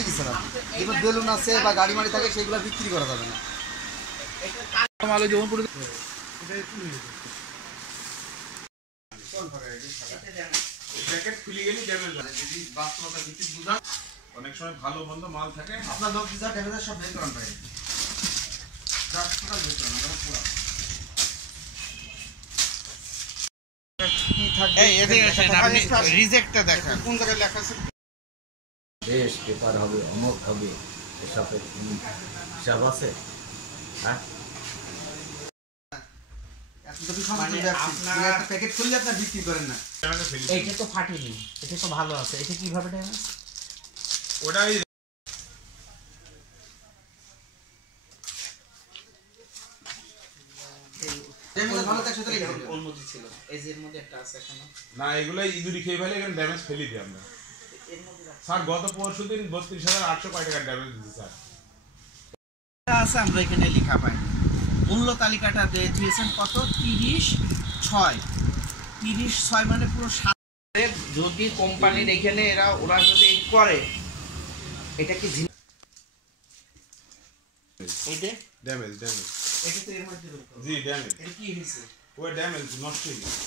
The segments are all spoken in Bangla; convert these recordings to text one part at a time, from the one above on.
দেখেছেন আপনি যেগুলো বেলুন আছে বা গাড়ি মাড়ি থাকে সেগুলো বিক্রি করা যাবে না। মালে যেমন পড়ে প্যাকেট খুলে গেলে ড্যামেজ হয়। যদি বাস্তবতা ভিত্তিক বুঝা অনেক সময় ভালো মন্দ মাল থাকে আপনার লোক যা ড্যামেজ সব বের করান ভাই, যা টোটাল বের করান আমরা পুরো কি থাকবে। এই এদিকে আসেন, আপনি রিজেক্টটা দেখেন কোন জায়গায় লেখা আছে। দেশ পেপার হবে, অমুক হবে, এসবের হিসাব আছে? হ্যাঁ, একটা প্যাকেট খুললে আপনার বিক্রি করেন না। এইটা তো ফাটেনি, এটা তো ভালো আছে, এটা কিভাবে ড্যামেজ? ওটাই ভালো থাকছে তাহলে ওর মধ্যে ছিল, এই যে এর মধ্যে একটা আছে এখানে। না, এগুলো ইঁদুরি খেয়ে ফেলে এখানে ড্যামেজ ফেলি দিই আমরা। স্যার গত পরশু দিন 32,800 টাকার ড্যামেজ দিচ্ছি স্যার। আছে আমরা এখানে লেখা পাই, মূল্য তালিকাটা দিয়েছেন কত, 36 মানে পুরো 7। যদি কোম্পানির এখানে ওরা যদি করে এটা কি এইটা ড্যামেজ এটা তো এর মধ্যে জি ড্যামেজ। এটা কি হয়েছে? ওই ড্যামেজ নষ্ট হয়ে গেছে।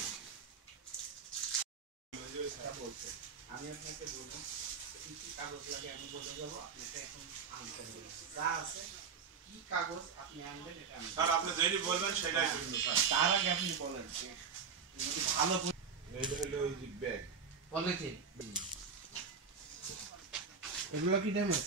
আমি আপনাকে বলবো কি কি কাগজ লাগে আমি বলে দেবো, আপনি এটা এখন আনতে হবে, যা আছে কি কাগজ আপনি আনবেন এটা আনবেন। স্যার আপনি যেটি বলবেন সেটাই করবেন স্যার। তার আগে আপনি বলেন যে যদি ভালো এইটা হলো ওই যে ব্যাগ। পলিথিন, এগুলো কি ড্যামেজ?